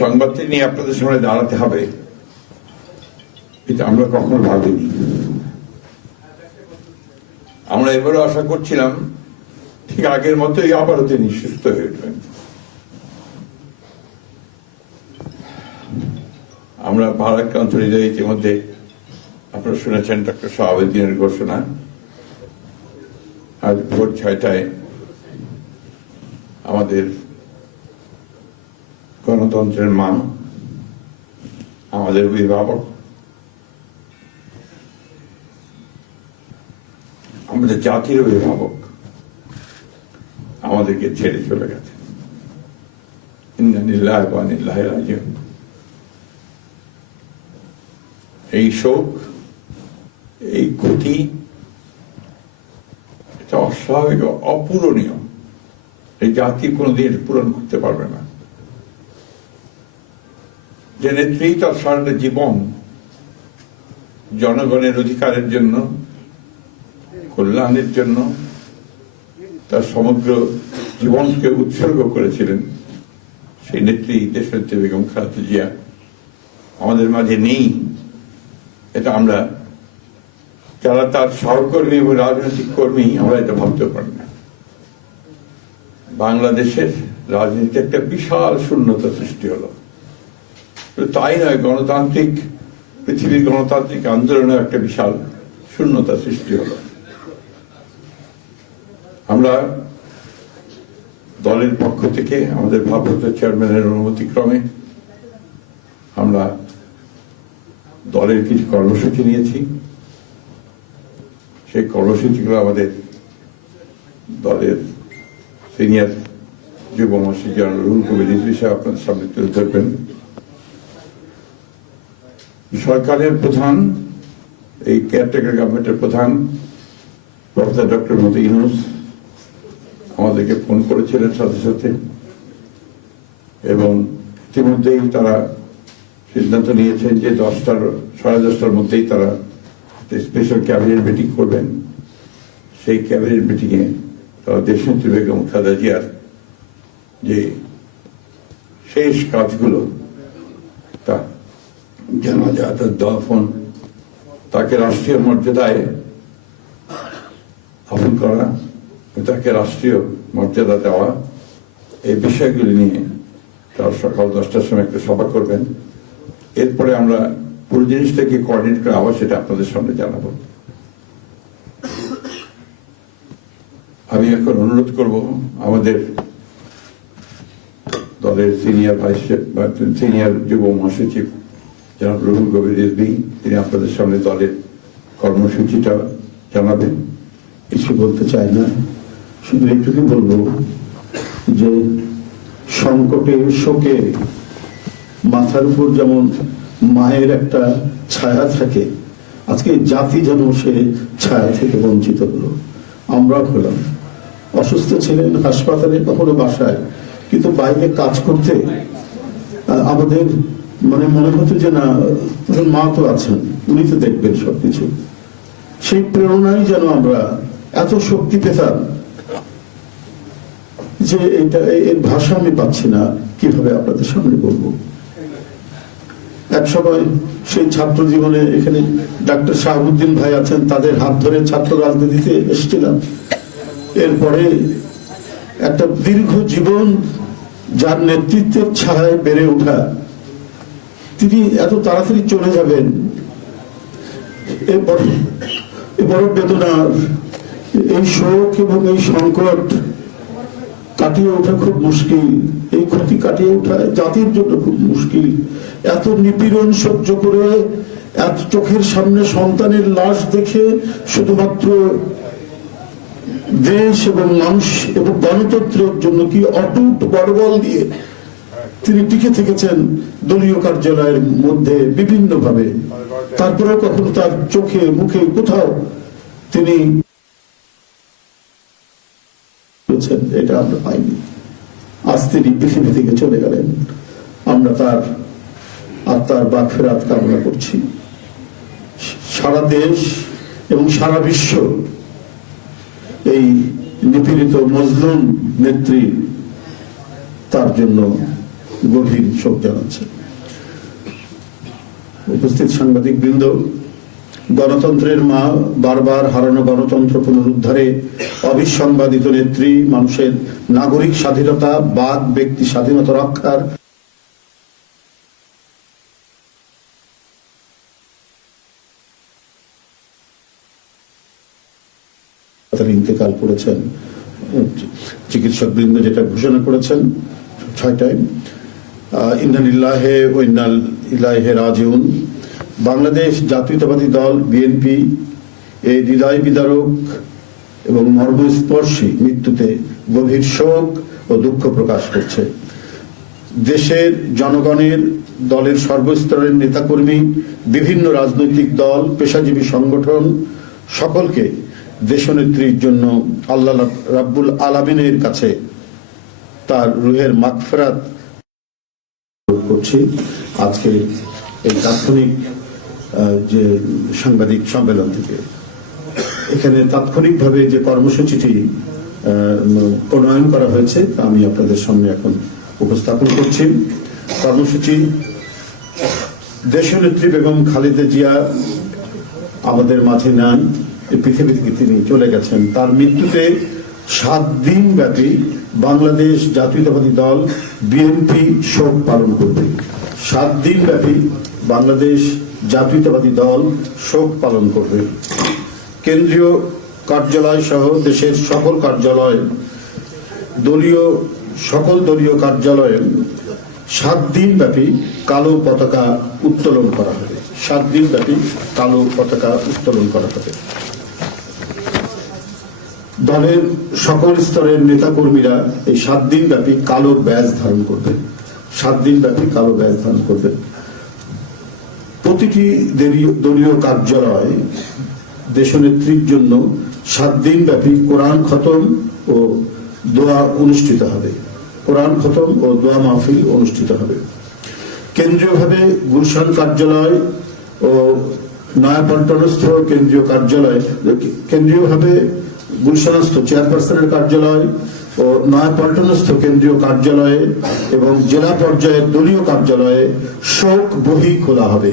সংবাদটি নিয়ে আপনাদের সামনে দাঁড়াতে হবে এটা আমরা কখনো ভাবিনি। আমরা এবারও আশা করছিলাম ঠিক আগের মতোই আবারও তিনি সুস্থ হয়ে উঠবেন। আমরা ভারাক্রান্ত হৃদয়ে ইতিমধ্যে আপনারা শুনেছেন ডক্টর শাহাবুদ্দিনের ঘোষণা। আজ ভোর 6টায় আমাদের গণতন্ত্রের মা, আমাদের অভিভাবক, আমাদের জাতির অভিভাবক আমাদেরকে ছেড়ে চলে গেছে। ইন্না লিল্লাহি ওয়া ইন্না ইলাইহি রাজিউন। এই শোক, এই ক্ষতি, এটা অস্বাভাবিক, অপূরণীয়। এই জাতি কোনোদিন পূরণ করতে পারবে না। যে নেত্রী তার সারাটা জীবন জনগণের অধিকারের জন্য, কল্যাণের জন্য তার সমগ্র জীবনকে উৎসর্গ করেছিলেন, সেই নেত্রী দেশনেত্রী বেগম খালেদা জিয়া আমাদের মাঝে নেই। এটা আমরা যারা তার সহকর্মী এবং রাজনৈতিক কর্মী, আমরা এটা ভাবতেও পারি না। বাংলাদেশের রাজনীতিতে একটা বিশাল শূন্যতা সৃষ্টি হলো। তাই নয়, গণতান্ত্রিক পৃথিবীর গণতান্ত্রিক আন্দোলনে একটা বিশাল শূন্যতা সৃষ্টি হলো। আমরা দলের পক্ষ থেকে আমাদের ভারপ্রাপ্ত চেয়ারম্যানের অনুমতিক্রমে আমরা দলের কিছু কর্মসূচি নিয়েছি। সেই কর্মসূচিগুলো আমাদের দলের সিনিয়র যুব মহাসচিব জেনারেল রুহুল কবির রিজভী সাহেব আপনাদের সামনে তুলে ধরবেন। সরকারের প্রধান, এই কেয়ারটেকার গভর্নমেন্টের প্রধান প্রফেসর ডক্টর মোহাম্মদ ইউনূস আমাদেরকে ফোন করেছিলেন সাথে সাথে, এবং ইতিমধ্যেই তারা সিদ্ধান্ত নিয়েছেন যে 10টার মধ্যেই তারা স্পেশাল ক্যাবিনেট মিটিং করবেন। সেই ক্যাবিনেট মিটিংয়ে তারা দেশনেত্রী বেগম খালেদা জিয়ার যে শেষ কাজগুলো, তা জানাজা, তার দাফন, তাকে রাষ্ট্রীয় মর্যাদায় দাফন করা, তাকে রাষ্ট্রীয় মর্যাদা দেওয়া, এই বিষয়গুলি নিয়ে তারা সকাল 10টার সময় একটা সভা করবেন। এরপরে আমরা পুরো জিনিসটাকে কোঅর্ডিনেট করে আবার সেটা আপনাদের সামনে জানাবো। আমি এখন অনুরোধ করব আমাদের দলের সিনিয়র যুব মহাসচিব জনাব রুহুল কবির রিজভী, তিনি আপনাদের সামনে দলের কর্মসূচিটা জানাবেন। কিছু বলতে চাই না, শুধু এইটুকু বলবো যে সংকটে, শোকে মাথার উপর যেমন মায়ের একটা ছায়া থাকে, আজকে জাতি যেন সে ছায়া থেকে বঞ্চিত হলো। আমরা হলাম, অসুস্থ ছিলেন হাসপাতালে, কখনো বাসায়, কিন্তু বাইরে কাজ করতে আমাদের মনে হতো যে না, মা তো আছেন, উনি তো দেখবেন সবকিছু। সেই প্রেরণাই যেন আমরা এত শক্তি পেতাম যে এটা, এর ভাষা আমি পাচ্ছি না কিভাবে আপনাদের সামনে বলবো। এক সময় সেই ছাত্র জীবনে এখানে ডাক্তার শাহাবুদ্দিন ভাই আছেন, তাদের হাত ধরে ছাত্র রাজনীতিতে এসেছিলাম। এরপরে একটা দীর্ঘ জীবন যার নেতৃত্বের ছায়ায় বেড়ে ওঠা, তিনি এত তাড়াতাড়ি চলে যাবেন, এ বড় বেদনার। এই শোক এবং এই সংকট কাটিয়ে ওঠা খুব মুশকিল, এই ক্ষতি কাটিয়ে ওঠা জাতির জন্য খুব মুশকিল। এত নিপীড়ন সহ্য করে, এত চোখের সামনে সন্তানের লাশ দেখে শুধুমাত্র দেশ এবং মানুষ এবং গণতন্ত্রের জন্য কি অটুট বড়বল দিয়ে তিনি টিকে থেকেছেন দলীয় কার্যালয়ের মধ্যে বিভিন্ন ভাবে। তারপরে কখনো তার চোখে মুখে কোথাও তিনি এটা আমরা পাইনি। আজ তিনি পৃথিবী থেকে চলে গেলেন। আমরা তার আত্মার মাগফিরাত কামনা করছি। সারা দেশ এবং সারা বিশ্ব এই নিপীড়িত মজলুম নেত্রী তার জন্য গভীর শোক জানাচ্ছে। উপস্থিত সাংবাদিক বৃন্দ, গণতন্ত্রের মা, বারবার হারানো গণতন্ত্র পুনরুদ্ধারে অবিসংবাদিত নেত্রী, মানুষের নাগরিক স্বাধীনতা, বাক ব্যক্তি স্বাধীনতা রক্ষার ইন্তেকাল করেছেন। চিকিৎসক বৃন্দ যেটা ঘোষণা করেছেন 6টায়, ইন্না লিল্লাহি ওয়া ইন্না ইলাইহি রাজিউন। বাংলাদেশ জাতীয়তাবাদী দল বিএনপি এই হৃদয় বিদারক এবং মর্মস্পর্শী মৃত্যুতে গভীর শোক ও দুঃখ প্রকাশ করছে। দেশের জনগণের, দলের সর্বস্তরের নেতাকর্মী, বিভিন্ন রাজনৈতিক দল, পেশাজীবী সংগঠন সকলকে দেশনেত্রীর জন্য আল্লাহ রাব্বুল আলামিনের কাছে তার রুহের মাগফিরাত করছি। আজকে এই তাৎক্ষণিক যে সাংবাদিক সম্মেলন থেকে এখানে তাৎক্ষণিকভাবে যে কর্মসূচিটি প্রণয়ন করা হয়েছে তা আমি আপনাদের সামনে এখন উপস্থাপন করছি। কর্মসূচি: দেশনেত্রী বেগম খালেদা জিয়া আমাদের মাঝে নেন, পৃথিবী থেকে তিনি চলে গেছেন। তার মৃত্যুতে 7 দিন ব্যাপী বাংলাদেশ জাতীয়তাবাদী দল বিএনপি শোক পালন করবে। 7 দিন ব্যাপী বাংলাদেশ জাতীয়তাবাদী দল শোক পালন করবে। কেন্দ্রীয় কার্যালয় সহ দেশের সকল কার্যালয়, সকল দলীয় কার্যালয়ে 7 দিন ব্যাপী কালো পতাকা উত্তোলন করা হবে। 7 দিন ব্যাপী কালো পতাকা উত্তোলন করা হবে। দলের সকল স্তরের নেতাকর্মীরা এই 7 দিন ব্যাপী কালো ব্যাজ ধারণ করবেন। 7 দিন ব্যাপী কালো ব্যাজ ধারণ করবেন। প্রতিটি দলীয় কার্যালয় দেশনেত্রীর জন্য 7 দিন ব্যাপী কোরআন খতম ও দোয়া অনুষ্ঠিত হবে। কোরআন খতম ও দোয়া মাহফিল অনুষ্ঠিত হবে। কেন্দ্রীয়ভাবে গুলশান কার্যালয় ও নয়াপল্টনস্থ কেন্দ্রীয় কার্যালয়, কেন্দ্রীয়ভাবে গুলশানস্থ চেয়ারপারসনের কার্যালয় ও নয়াপল্টনস্থ কেন্দ্রীয় কার্যালয়ে এবং জেলা পর্যায়ের দলীয় কার্যালয়ে শোক বহি খোলা হবে।